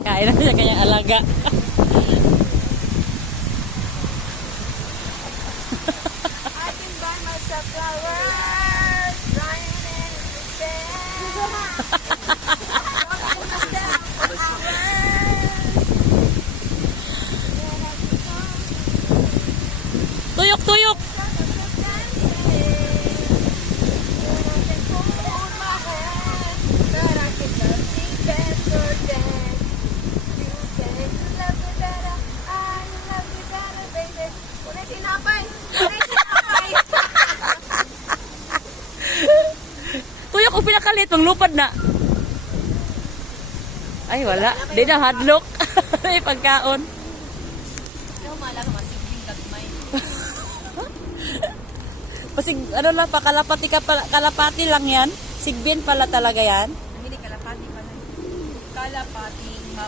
Kain na siya kanyang alaga. Can buy myself flowers, drying in the tuyok! Tuyok ang pinakalit, manglupad na. Ay, wala. Di na hadlock. Ay, pagkaon. Pasig, ano lang pa, kalapati ka pala, kalapati lang yan. Sigbin pala talaga yan. Hindi kalapati pala. Kalapati.